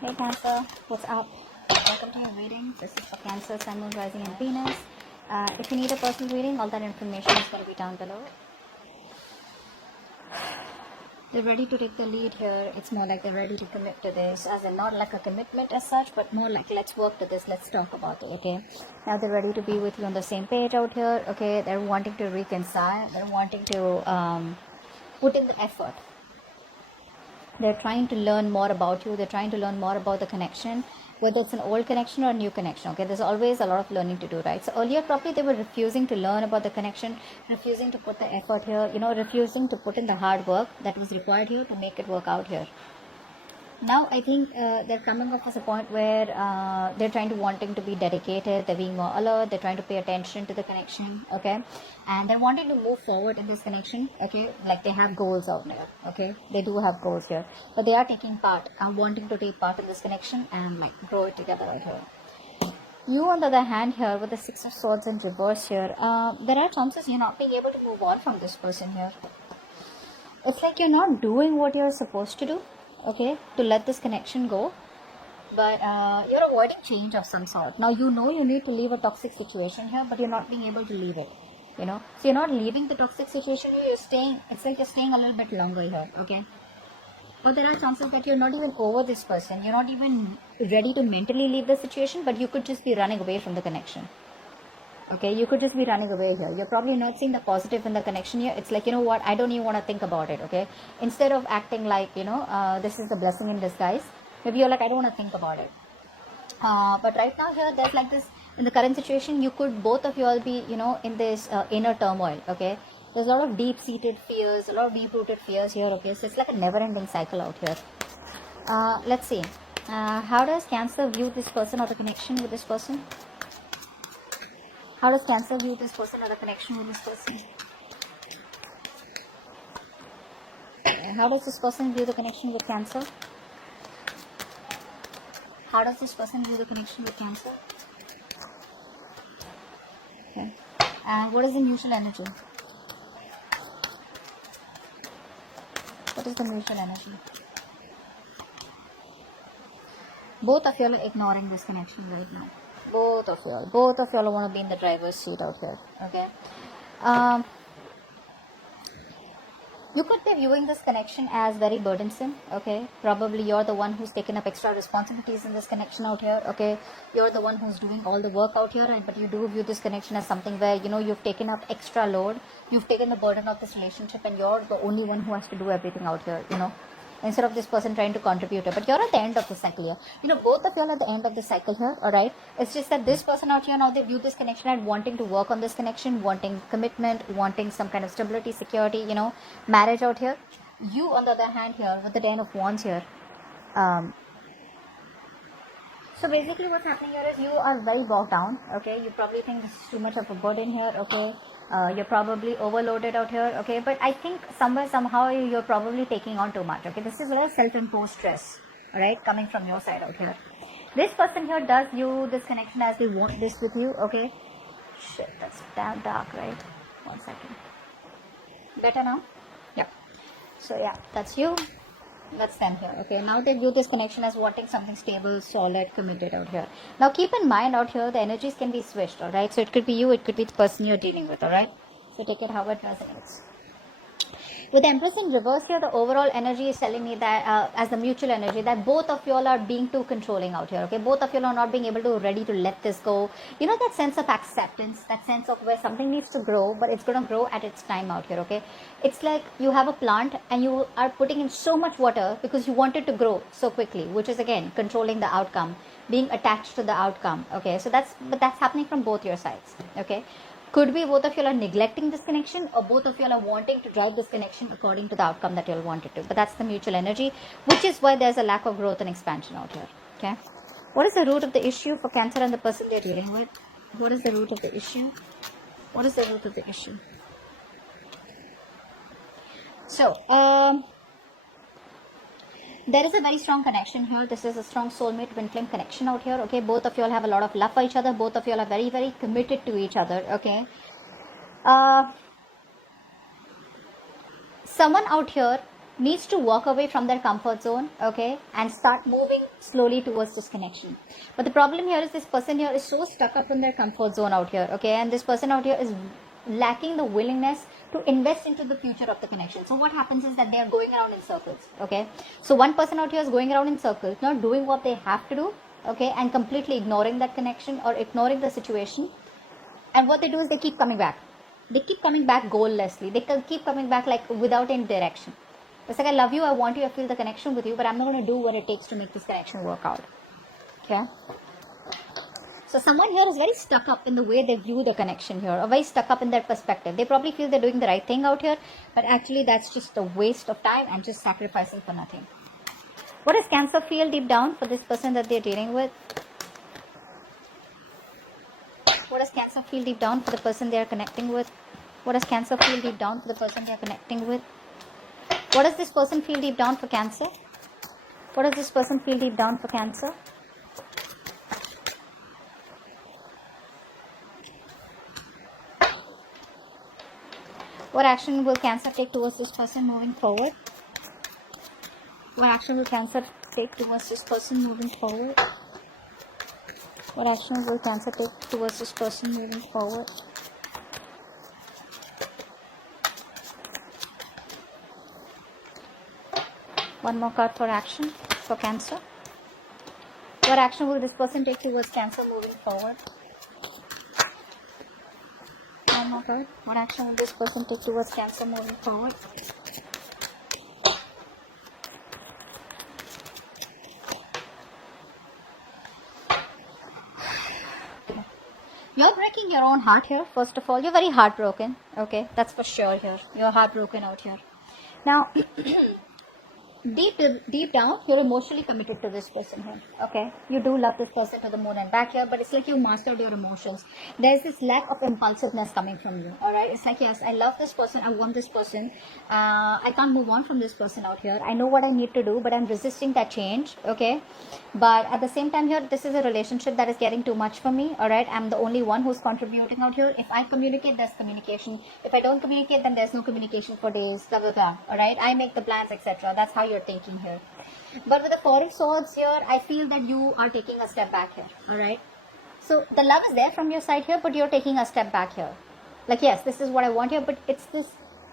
Hey Cancer, what's up? Welcome to your reading. This is for Cancer, Sun, Moon, Rising and Venus. If you need a personal reading, all that information is going to be down below. They're ready to take the lead here. It's more like they're ready to commit to this, as in not like a commitment as such, but more like let's work to this, let's talk about it, okay? Now they're ready to be with you on the same page out here, okay? They're wanting to reconcile, they're wanting to put in the effort. They're trying to learn more about you. They're trying to learn more about the connection, whether it's an old connection or a new connection. Okay, there's always a lot of learning to do, right? So earlier, probably they were refusing to learn about the connection, refusing to put the effort here, refusing to put in the hard work that was required here to make it work out here. Now I think they're coming up as a point where they're wanting to be dedicated, they're being more alert, they're trying to pay attention to the connection, okay, and they're wanting to move forward in this connection, okay, like they have goals out there, okay, they do have goals here, but they are taking part, wanting to take part in this connection and like grow it together right here. You on the other hand here with the Six of Swords in reverse here, there are chances you're not being able to move on from this person here. It's like you're not doing what you're supposed to do, okay, to let this connection go, but you're avoiding change of some sort. Now you know you need to leave a toxic situation here, but you're not being able to leave it, so you're not leaving the toxic situation here, you're staying. It's like you're staying a little bit longer here, okay, but there are chances that you're not even over this person, you're not even ready to mentally leave the situation, but you could just be running away from the connection. Okay, you could just be running away here. You're probably not seeing the positive in the connection here. It's like, you know what, I don't even want to think about it, okay? Instead of acting like, this is the blessing in disguise, maybe you're like, I don't want to think about it. But right now here, there's like this, in the current situation, you could, both of you all be, in this inner turmoil, okay? There's a lot of deep-seated fears, a lot of deep-rooted fears here, okay? So it's like a never-ending cycle out here. Let's see. How does Cancer view this person or the connection with this person? How does Cancer view this person or the connection with this person? How does this person view the connection with Cancer? How does this person view the connection with Cancer? Okay. And what is the mutual energy? What is the mutual energy? Both of you are ignoring this connection right now. Both of y'all want to be in the driver's seat out here, okay? You could be viewing this connection as very burdensome, okay? Probably you're the one who's taken up extra responsibilities in this connection out here, okay? You're the one who's doing all the work out here, but you do view this connection as something where, you've taken up extra load, you've taken the burden of this relationship, and you're the only one who has to do everything out here, instead of this person trying to contribute it. But you're at the end of the cycle here. Both of you are at the end of the cycle here, alright? It's just that this person out here, now they view this connection and wanting to work on this connection, wanting commitment, wanting some kind of stability, security, marriage out here. You, on the other hand here, with the Ten of Wands here, so basically what's happening here is you are very bogged down, okay? You probably think this is too much of a burden here, okay? You're probably overloaded out here, okay? But I think somehow you're probably taking on too much, okay? This is a self-imposed stress, alright, coming from your side out here. This person here does view this connection as they want this with you, okay? Shit, that's damn dark, right? 1 second. Better now? Yeah. So yeah, that's you. That's them here, okay? Now they view this connection as wanting something stable, solid, committed out here. Now keep in mind out here, the energies can be switched, alright? So it could be you, it could be the person you're dealing with, alright? So take it how it resonates. With the Empress in reverse here, the overall energy is telling me that as the mutual energy, that both of you all are being too controlling out here, okay? Both of you all are not being able to ready to let this go. That sense of acceptance, that sense of where something needs to grow, but it's going to grow at its time out here, okay? It's like you have a plant and you are putting in so much water because you want it to grow so quickly, which is again controlling the outcome, being attached to the outcome, okay? So that's happening from both your sides, okay? Could be both of you are neglecting this connection, or both of you are wanting to drive this connection according to the outcome that you all wanted to. But that's the mutual energy, which is why there's a lack of growth and expansion out here. Okay. What is the root of the issue for Cancer and the person they're dealing with? What is the root of the issue? What is the root of the issue? So, there is a very strong connection here. This is a strong soulmate twin flame connection out here, okay? Both of you all have a lot of love for each other. Both of you all are very, very committed to each other, okay? Someone out here needs to walk away from their comfort zone, okay, and start moving slowly towards this connection. But the problem here is this person here is so stuck up in their comfort zone out here, okay, and this person out here is lacking the willingness to invest into the future of the connection. So what happens is that they are going around in circles, okay. So one person out here is going around in circles, not doing what they have to do, okay, and completely ignoring that connection or ignoring the situation. And what they do is they keep coming back. They keep coming back goallessly. They keep coming back like without any direction. It's like, I love you, I want you, I feel the connection with you, but I'm not going to do what it takes to make this connection work out. Okay. So someone here is very stuck up in the way they view the connection here, or very stuck up in their perspective. They probably feel they're doing the right thing out here, but actually that's just a waste of time and just sacrificing for nothing. What does Cancer feel deep down for this person that they're dealing with? What does Cancer feel deep down for the person they are connecting with? What does Cancer feel deep down for the person they are connecting with? What does this person feel deep down for Cancer? What does this person feel deep down for Cancer? What action will Cancer take towards this person moving forward? What action will Cancer take towards this person moving forward? What action will Cancer take towards this person moving forward? One more card for action for Cancer. What action will this person take towards Cancer moving forward? One more card. What action will this person take towards Cancer moving forward? You're breaking your own heart here, first of all. You're very heartbroken. Okay, that's for sure here. You're heartbroken out here. Now, deep down, you're emotionally committed to this person here. Okay, you do love this person to the moon and back here, but it's like you mastered your emotions. There's this lack of impulsiveness coming from you. All right, it's like, yes, I love this person, I want this person, I can't move on from this person out here. I know what I need to do, but I'm resisting that change. Okay, but at the same time here, this is a relationship that is getting too much for me. All right, I'm the only one who's contributing out here. If I communicate, there's communication. If I don't communicate, then there's no communication for days, blah blah blah. All right, I make the plans, etc. That's how you're thinking here. But with the Four of Swords here, I feel that you are taking a step back here. All right, so the love is there from your side here, but you're taking a step back here. Like, yes, this is what I want here, but it's this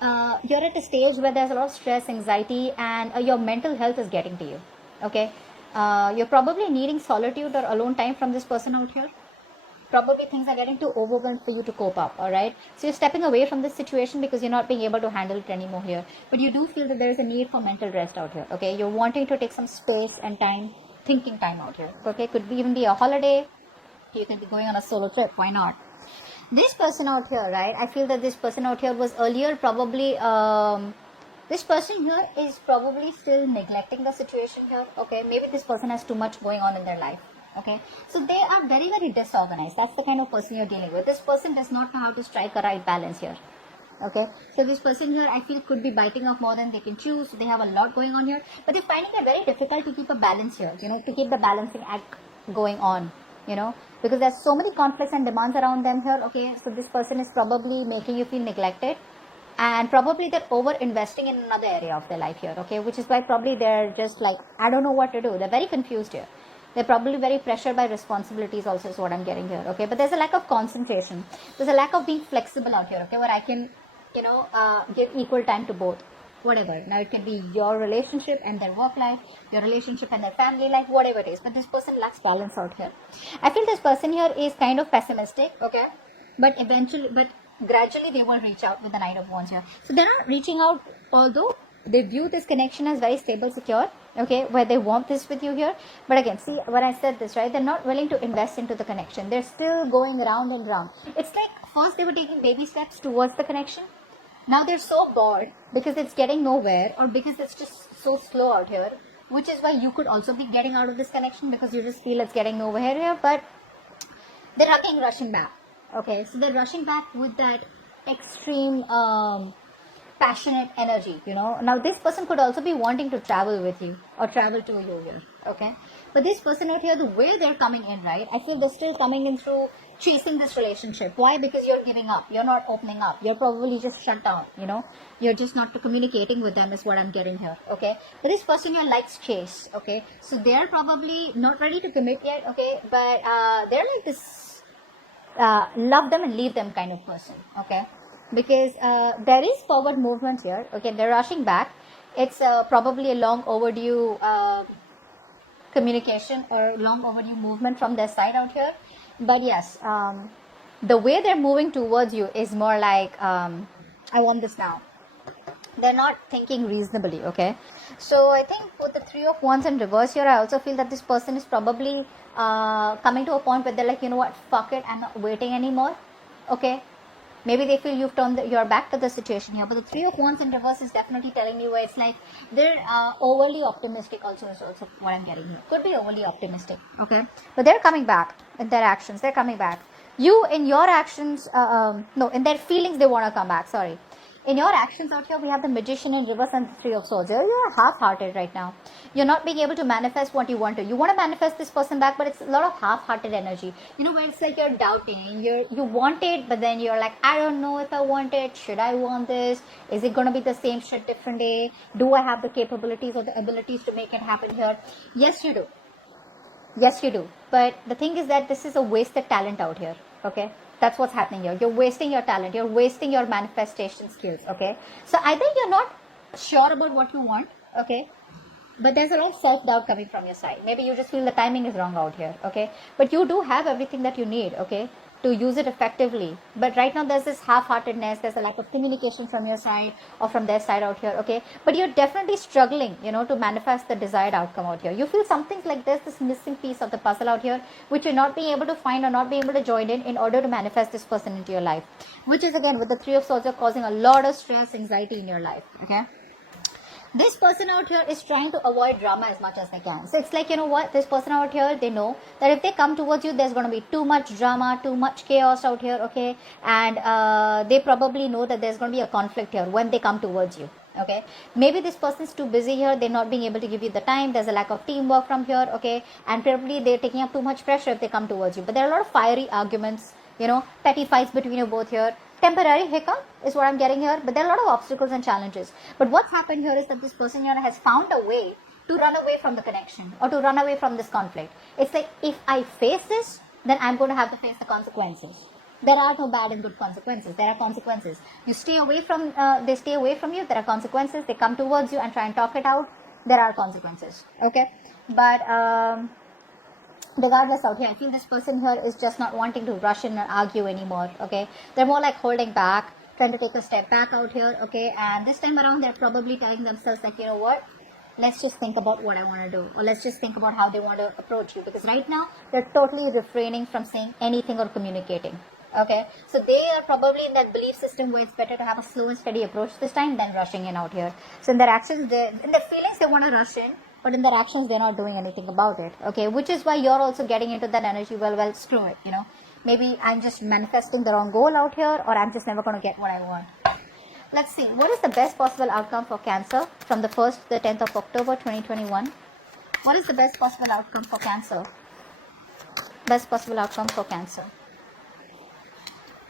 you're at a stage where there's a lot of stress, anxiety, and your mental health is getting to you. Okay, you're probably needing solitude or alone time from this person out here. Probably things are getting too overwhelmed for you to cope up. All right, so you're stepping away from this situation because you're not being able to handle it anymore here. But you do feel that there is a need for mental rest out here. Okay, you're wanting to take some space and time, thinking time out here. Okay, could be even be a holiday. You can be going on a solo trip. Why not? This person out here, right? I feel that this person out here was earlier probably. This person here is probably still neglecting the situation here. Okay, maybe this person has too much going on in their life. Okay, so they are very, very disorganized. That's the kind of person you're dealing with. This person does not know how to strike a right balance here. Okay, so this person here, I feel, could be biting off more than they can chew. So they have a lot going on here, but they're finding it very difficult to keep a balance here. You know, to keep the balancing act going on. You know, because there's so many conflicts and demands around them here. Okay, so this person is probably making you feel neglected. And probably they're over investing in another area of their life here, okay, which is why probably they're just like, I don't know what to do. They're very confused here. They're probably very pressured by responsibilities also is what I'm getting here, okay. But there's a lack of concentration. There's a lack of being flexible out here, okay, where I can, you know, give equal time to both. Whatever. Now it can be your relationship and their work life, your relationship and their family life, whatever it is. But this person lacks balance out here. I feel this person here is kind of pessimistic, okay. But gradually they will reach out with the Knight of Wands here. So they're not reaching out, although they view this connection as very stable, secure, okay, where they want this with you here. But again, see, when I said this, right, they're not willing to invest into the connection. They're still going round and round. It's like first they were taking baby steps towards the connection. Now they're so bored because it's getting nowhere, or because it's just so slow out here, which is why you could also be getting out of this connection because you just feel it's getting nowhere here. But they're rushing back. Okay, so they're rushing back with that extreme passionate energy, you know. Now this person could also be wanting to travel with you or travel to you here, okay. But this person out here, the way they're coming in, right, I feel they're still coming in through chasing this relationship. Why? Because you're giving up, you're not opening up, you're probably just shut down, you know, you're just not communicating with them is what I'm getting here, okay. But this person here likes chase, okay, so they're probably not ready to commit yet, okay, but they're like this love them and leave them kind of person, okay, because there is forward movement here, okay, they're rushing back. It's probably a long overdue communication or long overdue movement from their side out here. But yes, the way they're moving towards you is more like I want this now. They're not thinking reasonably, okay. So I think with the 3 of Wands in reverse here, I also feel that this person is probably coming to a point where they're like, you know what, fuck it, I'm not waiting anymore, okay. Maybe they feel you've turned your back to the situation here. But the 3 of Wands in reverse is definitely telling me where it's like they're overly optimistic also is also what I'm getting here. Could be overly optimistic, okay. But they're coming back in their actions. They're coming back. You in your actions, no, in their feelings they want to come back, sorry. In your actions out here, we have the Magician in reverse and the 3 of Swords. You're half-hearted right now. You're not being able to manifest what you want to. You want to manifest this person back, but it's a lot of half-hearted energy. You know, where it's like you're doubting. You want it, but then you're like, I don't know if I want it. Should I want this? Is it going to be the same shit different day? Do I have the capabilities or the abilities to make it happen here? Yes, you do. Yes, you do. But the thing is that this is a wasted talent out here, okay? That's what's happening here. You're wasting your talent. You're wasting your manifestation skills, okay? So either you're not sure about what you want, okay? But there's a lot of self-doubt coming from your side. Maybe you just feel the timing is wrong out here, okay? But you do have everything that you need, okay, to use it effectively. But right now there's this half-heartedness, there's a lack of communication from your side or from their side out here, okay? But you're definitely struggling, you know, to manifest the desired outcome out here. You feel something like this missing piece of the puzzle out here, which you're not being able to find or not being able to join in order to manifest this person into your life. Which is again, with the 3 of Swords, you're causing a lot of stress, anxiety in your life, okay? This person out here is trying to avoid drama as much as they can. So it's like, you know what, this person out here, they know that if they come towards you, there's going to be too much drama, too much chaos out here, okay? And they probably know that there's going to be a conflict here when they come towards you, okay? Maybe this person's too busy here, they're not being able to give you the time, there's a lack of teamwork from here, okay? And probably they're taking up too much pressure if they come towards you. But there are a lot of fiery arguments, you know, petty fights between you both here. Temporary hiccup is what I'm getting here, but there are a lot of obstacles and challenges. But what's happened here is that this person here has found a way to run away from the connection or to run away from this conflict. It's like, if I face this, then I'm going to have to face the consequences. There are no bad and good consequences. There are consequences. You stay away from, they stay away from you. There are consequences. They come towards you and try and talk it out. There are consequences. Okay, but regardless out here, I feel this person here is just not wanting to rush in and argue anymore, okay? They're more like holding back, trying to take a step back out here, okay? And this time around, they're probably telling themselves like, you know what? Let's just think about what I want to do, or let's just think about how they want to approach you, because right now, they're totally refraining from saying anything or communicating, okay? So they are probably in that belief system where it's better to have a slow and steady approach this time than rushing in out here. So in their actions, in their feelings, they want to rush in, but in their actions, they're not doing anything about it, okay? Which is why you're also getting into that energy, well, screw it, you know? Maybe I'm just manifesting the wrong goal out here, or I'm just never going to get what I want. Let's see, what is the best possible outcome for Cancer from the 1st to the 10th of October, 2021? What is the best possible outcome for Cancer? Best possible outcome for Cancer.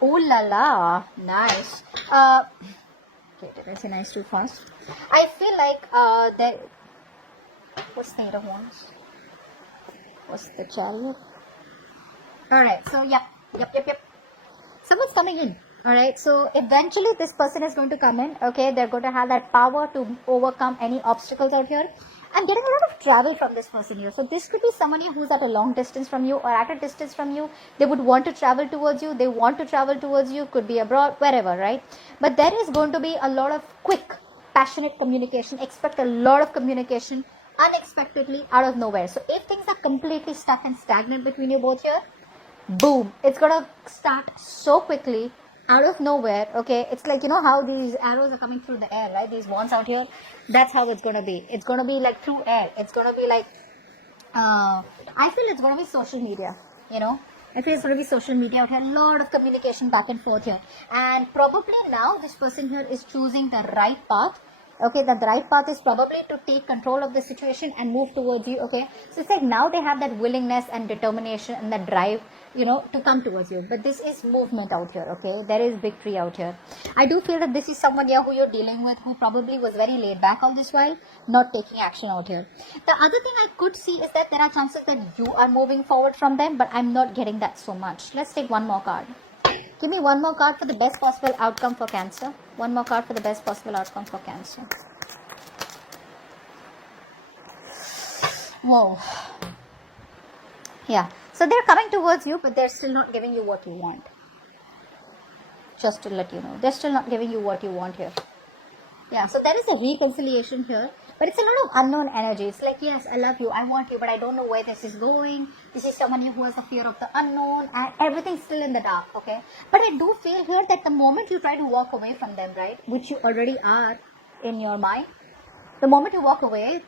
Oh la la, nice. Okay, did I say nice too fast? I feel like there... What's the 8 of Wands? What's the Chariot? Alright, so yep. Someone's coming in. Alright, so eventually this person is going to come in. Okay, they're going to have that power to overcome any obstacles out here. I'm getting a lot of travel from this person here. So this could be someone here who's at a long distance from you or at a distance from you. They would want to travel towards you. They want to travel towards you. Could be abroad, wherever, right? But there is going to be a lot of quick, passionate communication. Expect a lot of communication unexpectedly out of nowhere. So if things are completely stuck and stagnant between you both here, boom, it's gonna start so quickly out of nowhere, okay? It's like, you know how these arrows are coming through the air, right? These wands out here, that's how it's gonna be. It's gonna be like through air. It's gonna be like, I feel it's gonna be social media, you know? I feel it's going to be social media out here, a lot of communication back and forth here. And probably now this person here is choosing the right path. Okay, the right path is probably to take control of the situation and move towards you. Okay, so it's like now they have that willingness and determination and the drive, to come towards you. But this is movement out here. Okay, there is victory out here. I do feel that this is someone here who you're dealing with who probably was very laid back all this while, not taking action out here. The other thing I could see is that there are chances that you are moving forward from them, but I'm not getting that so much. Let's take one more card. Give me one more card for the best possible outcome for Cancer. One more card for the best possible outcome for Cancer. Whoa. Yeah. So they're coming towards you, but they're still not giving you what you want. Just to let you know. They're still not giving you what you want here. Yeah. So there is a reconciliation here. But it's a lot of unknown energy. It's like, yes, I love you, I want you, but I don't know where this is going. This is someone who has a fear of the unknown, and everything's still in the dark, okay? But I do feel here that the moment you try to walk away from them, right, which you already are in your mind, the moment you walk away,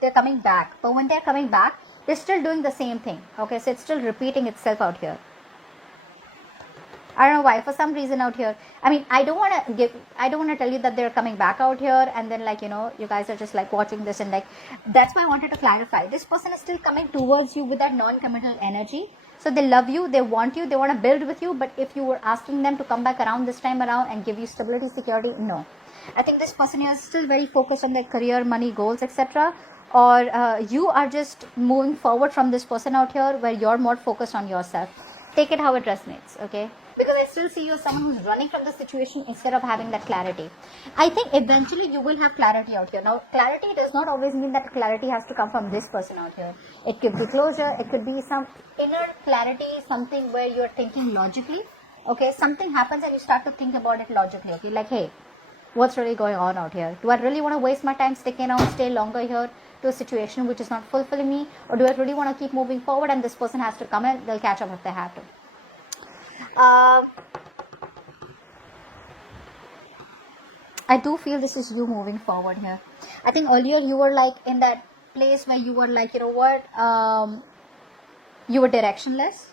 they're coming back. But when they're coming back, they're still doing the same thing, okay? So it's still repeating itself out here. I don't know why, for some reason out here, I mean, I don't want to tell you that they're coming back out here and then you guys are just watching this and that's why I wanted to clarify. This person is still coming towards you with that non-committal energy. So they love you, they want you, they want to build with you, but if you were asking them to come back around this time around and give you stability, security, no. I think this person is still very focused on their career, money, goals, etc. Or you are just moving forward from this person out here where you're more focused on yourself. Take it how it resonates, okay? Because I still see you as someone who's running from the situation instead of having that clarity. I think eventually you will have clarity out here. Now, clarity does not always mean that clarity has to come from this person out here. It could be closure, it could be some inner clarity, something where you're thinking logically. Okay, something happens and you start to think about it logically. Okay, like, hey, what's really going on out here? Do I really want to waste my time sticking around, stay longer here to a situation which is not fulfilling me? Or do I really want to keep moving forward and this person has to come and they'll catch up if they have to? I do feel this is you moving forward here. I think earlier you were in that place where you were you were directionless.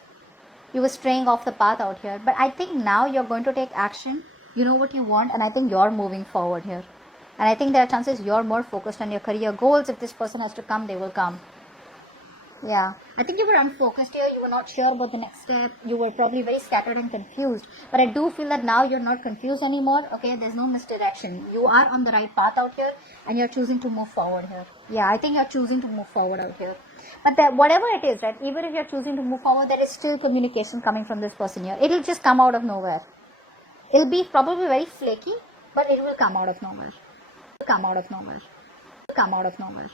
You were straying off the path out here. But I think now you're going to take action. You know what you want, and I think you're moving forward here. And I think there are chances you're more focused on your career goals. If this person has to come, they will come. Yeah, I think you were unfocused here. You were not sure about the next step. You were probably very scattered and confused. But I do feel that now you're not confused anymore. Okay, there's no misdirection. You are on the right path out here and you're choosing to move forward here. Yeah, I think you're choosing to move forward out here. But whatever it is, right, even if you're choosing to move forward, there is still communication coming from this person here. It'll just come out of nowhere. It'll be probably very flaky, but it will come out of nowhere. Come out of nowhere. Come out of nowhere.